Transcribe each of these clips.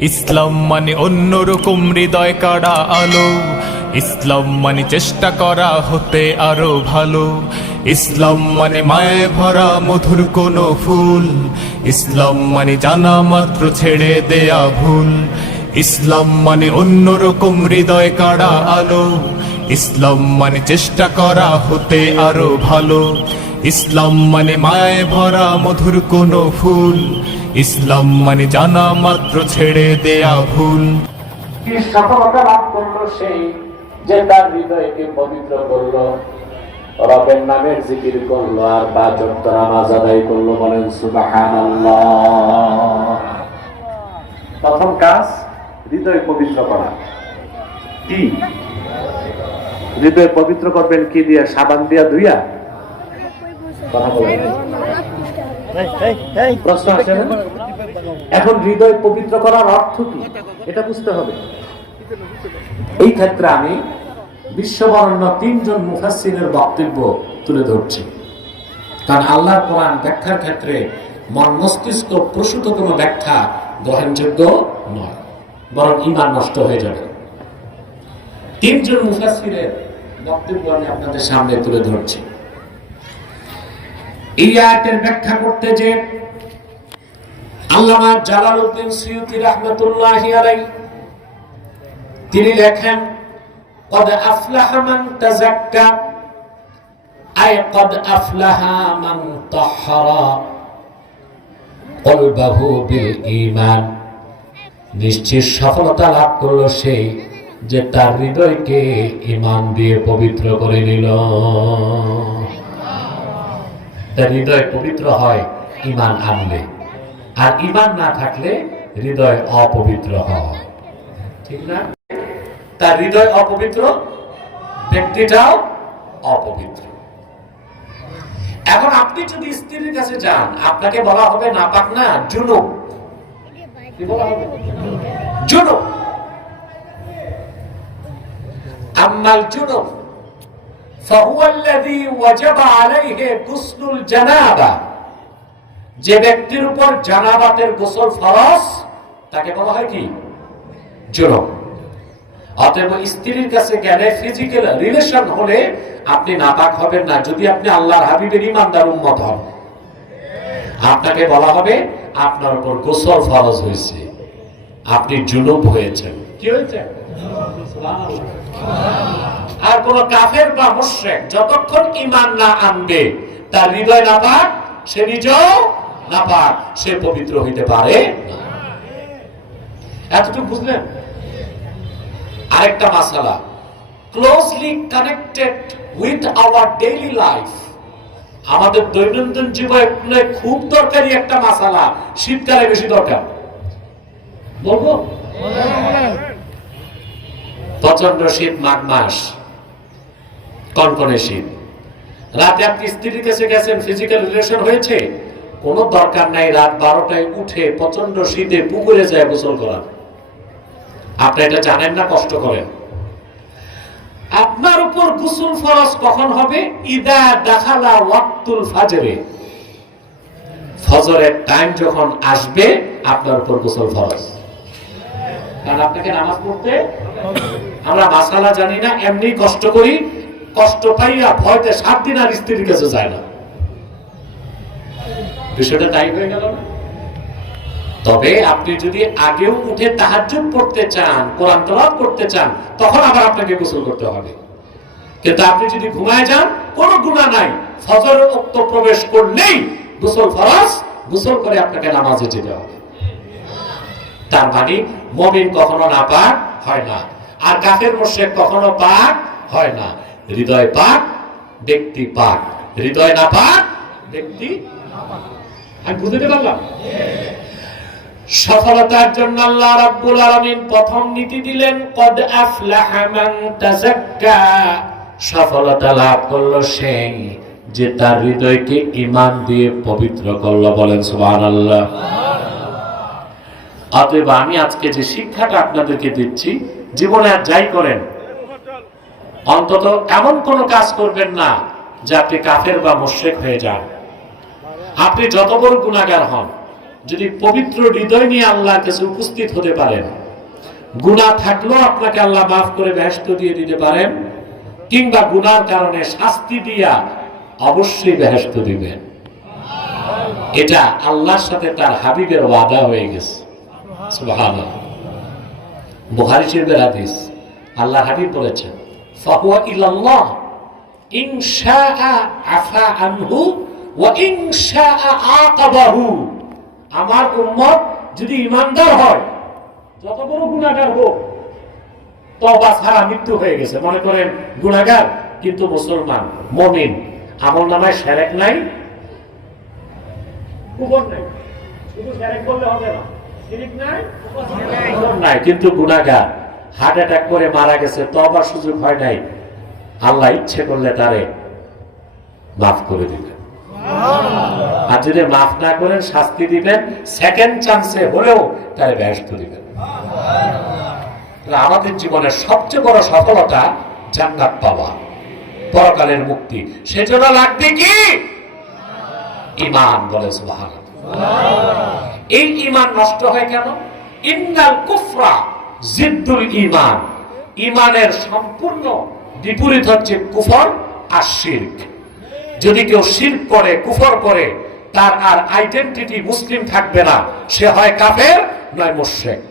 ইসলাম মানে অন্যরকম হৃদয় কাড়া আলো। ইসলাম মানে চেষ্টা করা হতে আরও ভালো। ইসলাম মানে মায়ে ভরা মধুর কোনো ফুল। ইসলাম মানে জানা মাত্র ছেড়ে দেয়া ভুল। ইসলাম মানে অন্যরকম হৃদয় কাড়া আলো। ইসলাম মানে চেষ্টা করা হতে আরও ভালো। ইসলাম মানে মায়ে ভরা মধুর কোনো ফুল। ইসলাম মানে জানা মাত্র ছেড়ে দেয়া ভুল। সফলতা লাভ করল সেই যে তার হৃদয়কে পবিত্র করল? রবের নামের জিকির করল আর বা যত নামাজ আদায় করল বলেন সুবহানাল্লাহ। প্রথম কাজ, হৃদয় পবিত্র করা। কি? হৃদয় পবিত্র করবেন কি দিয়ে? সাবান দিয়া ধুইয়া? কথা বলেন প্রশ্ন আছে না? এখন হৃদয় পবিত্র করার অর্থ কি? এটা বুঝতে হবে। এই ক্ষেত্রে আমি বিশ্ববরণ্য তিনজন মুফাসসিরের বক্তব্য তুলে ধরছি। কারণ আল্লাহর কোরআন ব্যাখ্যার ক্ষেত্রে মন মস্তিষ্ক প্রসূত কোনো ব্যাখ্যা গ্রহণযোগ্য নয় বরং ইমান নষ্ট হয়ে যাবে। তিনজন মুফাসসিরের বক্তব্য আমি আপনাদের সামনে তুলে ধরছি। এই আয়াতের ব্যাখ্যা করতে যে আল্লামা জালালউদ্দিন সৈয়দি রহমতুল্লাহ আলাই তিনি লেখেন قد أفلح من تزكى أي قد أفلح من طهر قلبه بالإيمان নিশ্চিত সফলতা লাভ করলো সেই যে তার হৃদয়কে ইমান দিয়ে পবিত্র করে নিল তার হৃদয় পবিত্র হয় ইমান আনলে। আর ইমান না থাকলে হৃদয় অপবিত্র হয়। ঠিক না? তার হৃদয় অপবিত্র, ব্যক্তিটাও অপবিত্র। এখন আপনি যদি স্ত্রীর কাছে যান, আপনাকে বলা হবে না পাক না হবে? জুনুব। আম্মাল জুনুব। যে ব্যক্তির উপর জানাবাতের গোসল ফরজ, তাকে বলা হয় কি? জুনুব অতএব স্ত্রীর কাছে গেলে ফিজিক্যাল রিলেশন হলে আপনি নাপাক হবেন না, যদি আপনি আল্লাহর হাবিবের ইমানদার উম্মত হন। আপনাকে বলা হবে, আপনার উপর গোসল ফরজ হয়েছে। আপনি জুনুব হয়েছেন। কি হয়েছে? আর কোন কাফের বা মুশরিক যতক্ষণ ঈমান না আনবে তার হৃদয় নাপাক সে নিজেও নাপাক সে পবিত্র হইতে পারে এতটুকু বুঝলেন? আরেকটা মাসালা closely connected with our daily life আমাদের দৈনন্দিন জীবনে খুব দরকারি একটা মাসালা শীতকালে বেশি দরকার। বলব? প্রচণ্ড শীত মাঘ মাস। কনকনে শীত রাতে আপনি স্ত্রীর কাছে গেছেন ফিজিক্যাল রিলেশন হয়েছে? কোনো দরকার নাই, রাত বারোটায় উঠে প্রচণ্ড শীতে পুকুরে যায় গোসল করার। আপনি এটা জানেন না, কষ্ট করেন। আপনার উপর গুসুল ফরজ কখন হবে? ইদা দাখালা ওয়াক্তুল ফাজরে। ফজরের টাইম যখন আসবে, আপনার উপর গোসল ফরজ। কারণ আপনাকে নামাজ পড়তে আমরা মাসালা জানি না, এমনি কষ্ট করি। কষ্ট পাইয়া ভয়তে সাত দিন আর স্ত্রীর কাছে যায় না। বিষয়টা তাই হয়ে গেল না? তবে আপনি যদি আগেও উঠে তাহাজ্জুদ পড়তে চান, কোরআন তেলাওয়াত করতে চান, তখন আবার আপনাকে গোসল করতে হবে। কিন্তু আপনি যদি ঘুমায় যান, কোনো গুনাহ নাই। ফজরের উক্ত প্রবেশ করলেই গোসল ফরজ, গোসল করে আপনাকে নামাজে যেতে হবে। তার মানে মমিন কখনো না পাক হয় না। আর কাফের মুশরিক কখনো পাক হয় না। হৃদয় পাক, ব্যক্তি পাক। হৃদয় না পাক, ব্যক্তি আমি বুঝতে পারলাম? সফলতার জন্য আল্লাহ রাব্বুল আলামিন প্রথম নীতি দিলেন, কদ আফলাহা মান তাযাক্কা। সফলতা লাভ করল সেই যে তার হৃদয়কে ঈমান দিয়ে পবিত্র করল বলেন সুবহানাল্লাহ। অতএব আমি আজকে যে শিক্ষাটা আপনাদেরকে দিচ্ছি, জীবনে আর যাই করেন অন্তত এমন কোনো কাজ করবেন না যে আপনি কাফের বা মুশরিক হয়ে যান। আপনি যত বড় গুণাগার হন, যদি পবিত্র হৃদয় নিয়ে আল্লাহর কাছে উপস্থিত হতে পারেন, গুনাহ থাকলেও আপনাকে আল্লাহ মাফ করে ব্যস্ত দিয়ে দিতে পারেন, কিংবা গুনার কারণে শাস্তি দিয়া অবশ্যই বেহেস্ত দিবেন। এটা আল্লাহর সাথে তার হাবিবের ওয়াদা হয়ে গেছে। সুবহানাল্লাহ। বুখারী শরীফের হাদিস। আল্লাহ হাবিব বলেছেন ফাহুয়া ইলাল্লাহ ইন শাআ আফা আনহু ওয়া ইন শাআ আকাবাহু। আমার উম্মত যদি ইমানদার হয় যত বড় গুনাহগার হোক তবা ছাড়া মৃত্যু হয়ে গেছে। মনে করেন গুনাহগার কিন্তু মুসলমান মুমিন। আমল নামায় সেরেক নাই কুবর নাই। শুধু সেরেক করলে হবে না। নাই কিন্তু গুনাহগার। হার্ট অ্যাটাক করে মারা গেছে তবার সুযোগ হয় নাই। আল্লাহ ইচ্ছে করলে তারে মাফ করে দিবেন আর যদি মাফ না করেন শাস্তি দিবেন সেকেন্ড চান্সে হলেও তারে ব্যস্ত দিবেন। আমাদের জীবনের সবচেয়ে বড় সফলতা জান্নাত পাওয়া পরকালের মুক্তি। সেজন্য লাগবে কি? ইমান বলে এই ইমান নষ্ট হয় কেন? ইন্নাল কুফরা জিদ্দুল ইমান ইমানের সম্পূর্ণ বিপরীত হচ্ছে কুফর আর শিরক। যদি কেউ শিরক করে, কুফর করে, তার আর আইডেন্টিটি মুসলিম থাকবে না। সে হয় কাফের, নয় মুশরিক।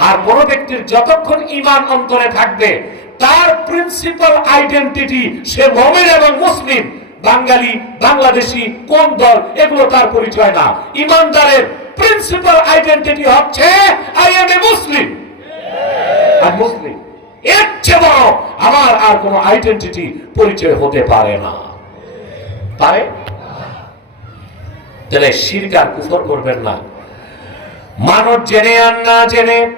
আর কোন ব্যক্তির যতক্ষণ ইমান অন্তরে থাকবে, তার প্রিন্সিপাল আইডেন্টিটি সে মমিন এবং মুসলিম। বাঙালি, বাংলাদেশি, কোন দল, এগুলো তার পরিচয় না। ইমানদারের প্রিন্সিপাল আইডেন্টিটি হচ্ছে I am a Muslim Muslim, এর চেয়ে বড় আমার আর কোনো আইডেন্টিটি পরিচয় হতে পারে না। পারে? তাহলে শিরকার কুফর করবেন না। মানুষ জেনে আর না জেনে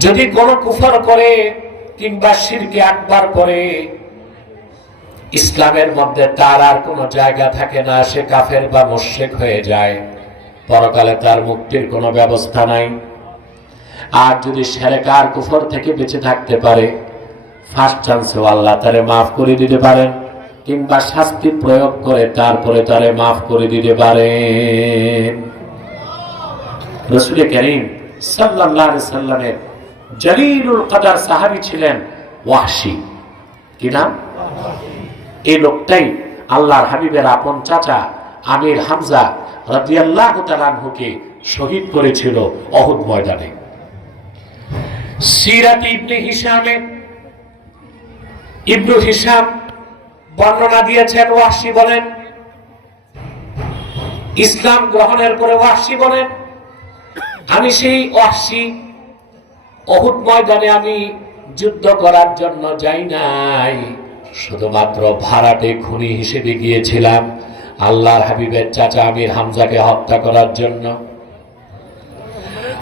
যদি কোনো কুফর করে কিংবা শিরকে আকবার করে, ইসলামের মধ্যে তার আর কোনো জায়গা থাকে না, সে কাফের বা মোশেক হয়ে যায়। পরকালে তার মুক্তির কোনো ব্যবস্থা নাই। আর যদি সেরেকার কুফর থেকে বেঁচে থাকতে পারে ফার্স্ট চান্সেও আল্লাহ তারে মাফ করে দিতে পারেন, কিংবা শাস্তি প্রয়োগ করে তারপরে তারে মাফ করে দিতে পারেন। রসুল করিম আলাইহি সাল্লামের জলিলুল কদর সাহাবী ছিলেন ওয়াহশী। কি নাম? এই লোকটাই আল্লাহর হাবিবের আপন চাচা আমির হামজা রাদিয়াল্লাহু তাআলা আনহুকে শহীদ করেছিল অহুদ ময়দানে। সিরাত ইবনে হিশামে। ইবনু হিশাম বর্ণনা দিয়েছেন, ওয়াহশী বলেন। ইসলাম গ্রহণের পরে ওয়াহশী বলেন। আমি সেই ওয়াহশী অহুত ময়দানে আমি যুদ্ধ করার জন্য যাই নাই। শুধুমাত্র ভাড়াটে খুনি হিসেবে গিয়েছিলাম, আল্লাহর হাবিবের চাচা আমির হামজাকে হত্যা করার জন্য।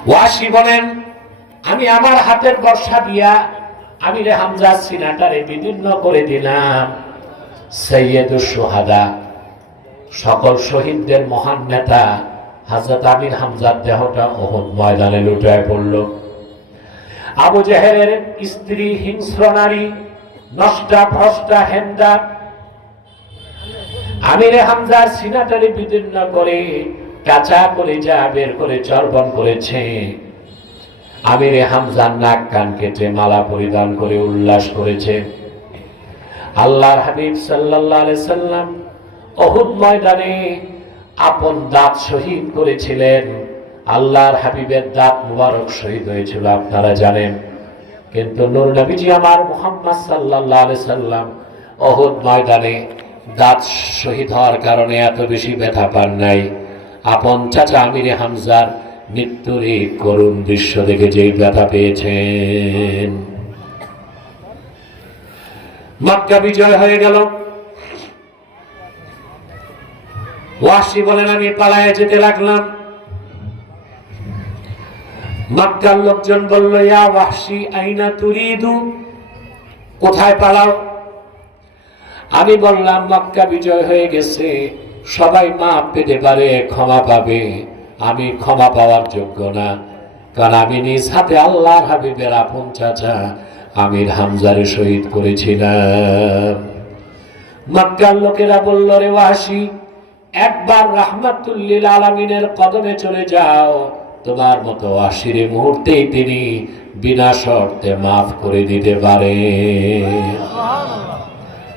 ওয়াসি বলেন আমি আমার হাতের বর্ষা দিয়া আমি রে হামজা সিনাটারে বিদীর্ণ করে দিলাম। সৈয়দুর সোহাদা, সকল শহীদদের মহান নেতা, হাজরত আমির হামজার দেহটা ওহদ ময়দানে লুটায় পড়ল। আবু জেহেলের স্ত্রী হিংস্র নারী, নষ্টা ভ্রষ্টা হেন্দা আমিরে হামজার সিনাটারি বিদীর্ণ করে কাঁচা করে যা বের করে চর্বণ করেছে। আমিরে হামজার নাক কান কেটে মালা পরিধান করে উল্লাস করেছে। আল্লাহর হাবিব আলাইহি সাল্লাম অহুদ ময়দানে আপন দাঁত শহীদ করেছিলেন। আল্লাহর হাবিবের দাঁত মুবারক শহীদ হয়েছিল, আপনারা জানেন। কিন্তু নূর নবীজি আমার মুহাম্মদ আলাইহি সাল্লাম অহুদ ময়দানে দাঁত শহীদ হওয়ার কারণে এত বেশি ব্যথা পান নাই। আপন চাচা আমিরে হামজার মৃত্যুর এই করুণ দৃশ্য দেখে যেই ব্যথা পেয়েছেন। মক্কা বিজয় হয়ে গেল। ওয়াসি বলেন, আমি পালায় যেতে লাগলাম। মক্কার লোকজন বলল, ইয়া ওয়াহশি আইনা তুরিদু? কোথায় পালাও? আমি বললাম, মক্কা বিজয় হয়ে গেছে। সবাই মাপ পেতে পারে, ক্ষমা পাবে। আমি ক্ষমা পাওয়ার যোগ্য না। কারণ আমি নিজ হাতে আল্লাহর হাবিবের আপন চাচা আমির হামজারে শহীদ করেছিলাম। মক্কার লোকেরা বলল, রে ওয়াসি, একবার রাহমাতুল্লিল আলমিনের কদমে চলে যাও। তোমার মতো আশিরে মুহূর্তেই তিনি বিনা শর্তে মাফ করে দিতে পারে।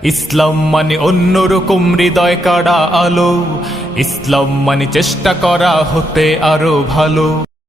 ইসলাম মানে অন্যরকম হৃদয় কাড়া আলো। ইসলাম মানে চেষ্টা করা হতে আরও ভালো।